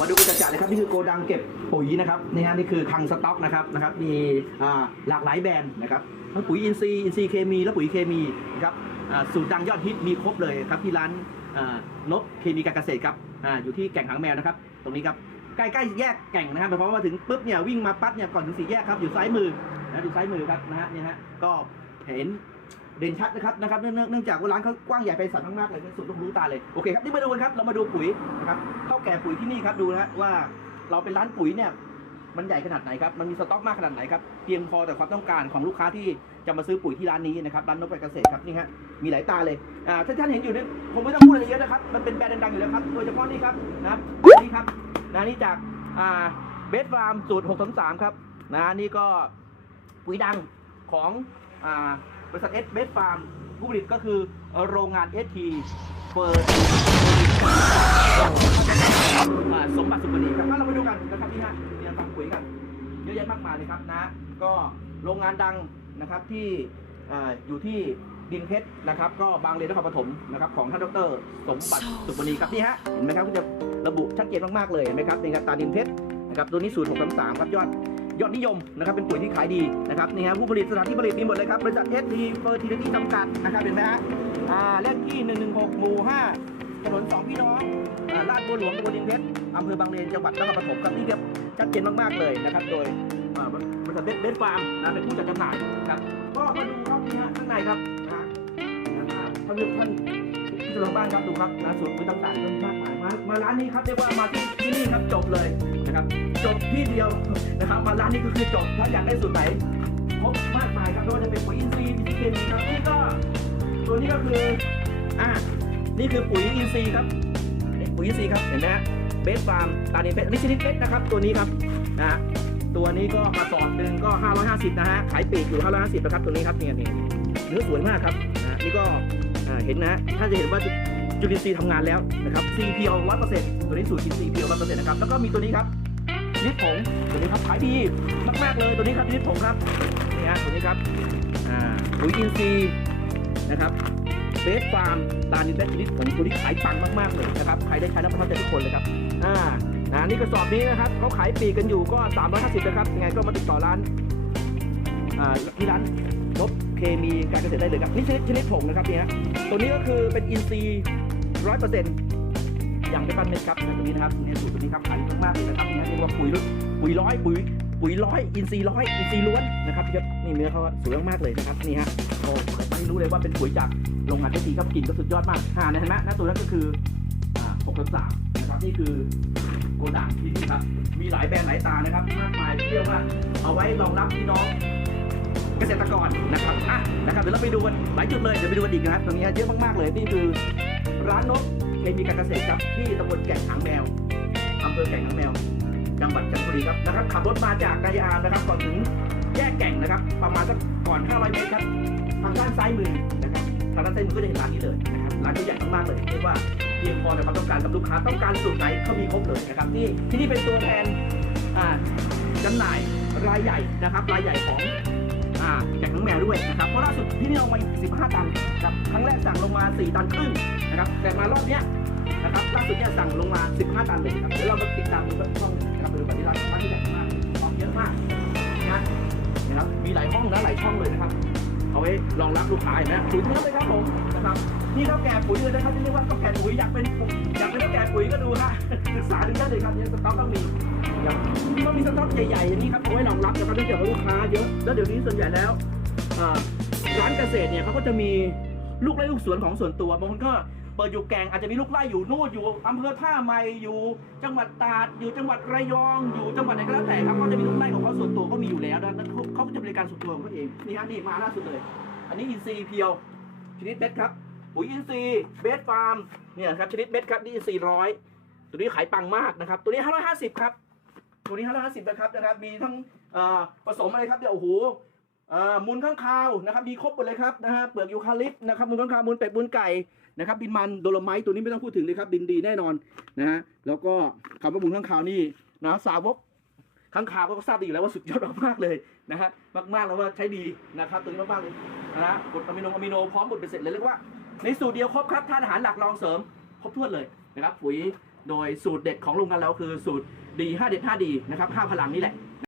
มาดูกันจัดๆนะครับนี่คือโกดังเก็บปุ๋ยนะครับนี่ฮะนี่คือคลังสต็อกนะครับนะครับมีหลากหลายแบรนด์นะครับทั้งปุ๋ยอินทรีย์อินทรีย์เคมีและปุ๋ยเคมีนะครับสูตรดังยอดฮิตมีครบเลยครับที่ร้านนกเคมีการเกษตรครับออยู่ที่แก่งหางแมวนะครับ ตรงนี้ครับใกล้ๆแยกแก่งนะครับหมายความว่าถึงปุ๊บเนี่ยวิ่งมาปั๊บเนี่ยก่อนถึงสี่แยกครับอยู่ซ้ายมือนะอยู่ซ้ายมือครับนะฮะเนี่ยฮะก็เห็น เด่นชัดนะครับนะครับเนื่องเนื่องจากว่าร้านเขากว้างใหญ่ไพศาลมากๆเลยเป็นสุดลูกรู้ตาเลยโอเคครับนี่มาดูกันครับเรามาดูปุ๋ยนะครับข้าวแก่ปุ๋ยที่นี่ครับดูนะว่าเราเป็นร้านปุ๋ยเนี่ยมันใหญ่ขนาดไหนครับมันมีสต็อกมากขนาดไหนครับเพียงพอแต่ความต้องการของลูกค้าที่จะมาซื้อปุ๋ยที่ร้านนี้นะครับร้านนกไปเกษตรครับนี่ฮะมีหลายตาเลยอ่าถ้าท่านเห็นอยู่นี่ผมไม่ต้องพูดอะไรเยอะนะครับมันเป็นแบรนด์ดังๆอยู่แล้วครับโดยเฉพาะนี่ครับนะครับนี่ครับนะนี่จากอ่าเบสฟาร์มสูตร633ครับนะนี่ก็ปุ๋ยดังของอ่า บริษัทเอสเบสฟาร์มผู้ผลิตก็คือโรงงานเอสทีเฟิร์สมบัติสุปนีครับเราไปดูกันนะครับนี่ฮะเรียนฟังปุ๋ยกัน เยอะแยะมากมายเลยครับนะ ก็โรงงานดังนะครับที่อยู่ที่ดินเพชรนะครับ ก็บางเลนนครปฐมนะครับของท่านดร สมบัติสุปนีครับนี่ฮะเห็นไหมครับก็จะระบุชัดเจนมากๆเลยเห็นไหมครับนี่ครับตาดินเพชรนะครับตัวนี้สูตร633ครับยอด ยอดนิยมนะครับเป็นปุ๋ยที่ขายดีนะครับนี่ฮะผู้ผลิตสถานที่ผลิตมีหมดเลยครับบริษัทเอสทีเฟอร์ทิลิตี้จำกัดนะครับเห็นไหมฮะอ่าเลขที่116หมู่5ถนนสองพี่น้องอ่าลาดบัวหลวงตำบลดินเพชรอำเภอบางเลนจังหวัดนครปฐมครับนี่ครับชัดเจนมากๆเลยนะครับ โดยอ่าบริษัทเบสฟาร์มนะเป็นผู้จัดจำหน่ายครับก็มาดูครับนี่ฮะข้างในครับนะฮะท่านท่านผู้ชมทางบ้านครับดูครับนะสวนปุ๋ยต่างๆก็มีมากมายมามาร้านนี้ครับเรียกว่ามาที่ที่นี่ครับจบเลยนะครับ จบที่เดียว นะครับมาร้านนี้ก็คือจบถ้าอยากได้สูตรไหนพบมากมายครับไม่ว่าจะเป็นปุ๋ยอินทรีย์วิตามินครับนี่ก็ตัวนี้ก็คืออ่านี่คือปุ๋ยอินทรีย์ครับปุ๋ยอินทรีย์ครับเห็นไหมฮะเบสฟาร์มตานีเพชรนี่ชนิดเล็กนะครับตัวนี้ครับนะฮะตัวนี้ก็กระสอบหนึ่งก็ 550 นะฮะขายปีกอยู่ 550นะครับตัวนี้ครับเนี่ยเนี่ยเนื้อสวยมากครับนะนี่ก็เห็นนะถ้าจะเห็นว่าจุลินทรีย์ทำงานแล้วนะครับ CPO 100%ตัวนี้สูตร CPO 100%นะครับแล้วก็มีตัวนี้ครับ ชนิดผงตัวนี้ครับขายดีมากๆเลยตัวนี้ครับชนิดผงครับนี่ฮะตัวนี้ครับอ่าปุ๋ยอินทรีย์นะครับเบสฟาร์มตาลินเบสชนิดผงตัวนี้ขายปังมากๆเลยนะครับใครได้ใช้แล้วประทับใจทุกคนเลยครับอ่านะนี่กระสอบนี้นะครับเขาขายปีกกันอยู่ก็ 350นะครับยังไงก็มาติดต่อร้านอ่าที่ร้านนบเคมีการเกษตรได้เลยครับนี่ชนิดชนิดผงนะครับเนี่ยฮะตัวนี้ก็คือเป็นอินทรีย์ร้อยเปอร์เซ็นต์ ยังไม่ปั้นเม็ดครับตัวนี้นะครับเนี่ยสูตรตัวนี้ครับขายดีมากๆเลยนะครับนี่เรียกว่าปุ๋ยรุ่นปุ๋ยร้อยปุ๋ยปุ๋ยร้อยอินทรีย์ร้อยอินทรีย์ล้วนนะครับพี่ครับนี่เนื้อเขาสวยมากๆเลยนะครับนี่ฮะโอ้ไม่รู้เลยว่าเป็นปุ๋ยจากโรงงานเอทีครับกลิ่นก็สุดยอดมากอ่านี่ยเห็นไหมหน้าตัวนั้นก็คืออ่าหกสามนะครับนี่คือโกดังที่นี่ครับมีหลายแบรนด์หลายตานะครับมากมายเรียกว่าเอาไว้รองรับพี่น้องเกษตรกรนะครับอะนะครับเดี๋ยวเราไปดูกันหลายจุดเลยเดี๋ยวไปดูกันอีกนะครับตรงนี้เยอะมากๆเลยนี่คือร้านนก มีการเกษตรครับที่ตำบลแก่งหางแมวอำเภอแก่งหางแมว จังหวัดจันทบุรีครับนะครับ ขับรถมาจากนายอานะครับ ก่อนถึงแยกแก่งนะครับ ประมาณสักก่อน 500 เมตรครับ ทางด้านซ้ายมือนะครับ ทางด้านซ้ายมือก็จะเห็นร้านนี้เลยนะครับ ร้านเขาใหญ่มากๆเลยเรียกว่าเพียงพอในความต้องการกับลูกค้าต้องการสูตรไหนเขามีครบเลยนะครับที่ที่นี่เป็นตัวแทนอ่าจำหน่ายรายใหญ่นะครับ รายใหญ่ของอ่าแก่งหางแมวด้วยนะครับเพราะล่าสุดที่นี่ลงมา15 ตันครับครั้งแรกสั่งลงมา 4 ตันครึ่งนะครับแต่มารอบเนี้ย นะครับล่าสุดเนี่ยสั่งลงมา 15 ตันเลยครับเดี๋ยวเรามาติดตามดูช่องนะครับไปดูกันที่ร้านร้านที่ใหญ่มากของเยอะมากนะนะครับมีหลายห้องนะหลายช่องเลยนะครับเอาไว้รองรับลูกค้าเห็นไหมปุ๋ยทั้งนั้นเลยครับผมนะครับนี่เท่าแก่ปุ๋ยเลยนะครับที่เรียกว่าเท่าแก่ปุ๋ยอยากเป็นอยากเป็นเท่าแก่ปุ๋ยก็ดูฮะศึกษาดูได้เลยครับเนี่ยสต็อกต้องมีต้องมีสต็อกใหญ่ๆอย่างนี้ครับเอาไว้รองรับนะครับเนื่องจากว่าลูกค้าเยอะแล้วเดี๋ยวนี้ส่วนใหญ่แล้วร้านเกษตรเนี่ยเขาก็จะมีลูกไร่ลูกสวนของส่วนตัวบางคนก็ เปิดอยู่แกงอาจจะมีลูกไร่อยู่นู่นอยู่อำเภอท่าไมอยู่ จังหวัดตราดอยู่จังหวัดระยอง อยู่จังหวัดไหนก็แล้วแต่ครับก็จะมีลูกไร่ของเขาส่วนตัวก็มีอยู่แล้วนั้นเขาก็จะบริการส่วนตัวของเขาเองนี่ฮะนี่มาล่าสุดเลย อันนี้อินซีย์เพียวชนิดเม็ดครับปุ๋ยอินซีย์เบสฟาร์มเนี่ยครับชนิดเม็ดครับนี่อินซีร้อยตัวนี้ขายปังมากนะครับ ตัวนี้ 550 ครับ ตัวนี้ 550 นะครับนะครับ มีทั้งผสมอะไรครับเนี่ยวโอ้โห มูลข้างคาวนะครับมีครบหมดเลยครับนะฮะเปลือกยูคาลิปนะครับมูลข้างคาวมูลเป็ดมูลไก่นะครับดินมันโดโลไมต์ตัวนี้ไม่ต้องพูดถึงเลยครับดินดีแน่นอนนะฮะแล้วก็คำว่ามูลข้างคาวนี่นะสาวกข้างคาวก็ทราบดีอยู่แล้วว่าสุดยอดมากๆเลยนะฮะมากๆแล้วว่าใช้ดีนะครับตัวนี้มากๆเลยนะฮะกรดอะมิโนอะมิโนพร้อมหมดเป็นเสร็จเลยเรียกว่าในสูตรเดียวครบครับธาตุอาหารหลักรองเสริมครบถ้วนเลยนะครับปุ๋ยโดยสูตรเด็ดของโรงงานเราคือสูตรดี5เด็ด5ดีนะครับ5พลังนี่แหละ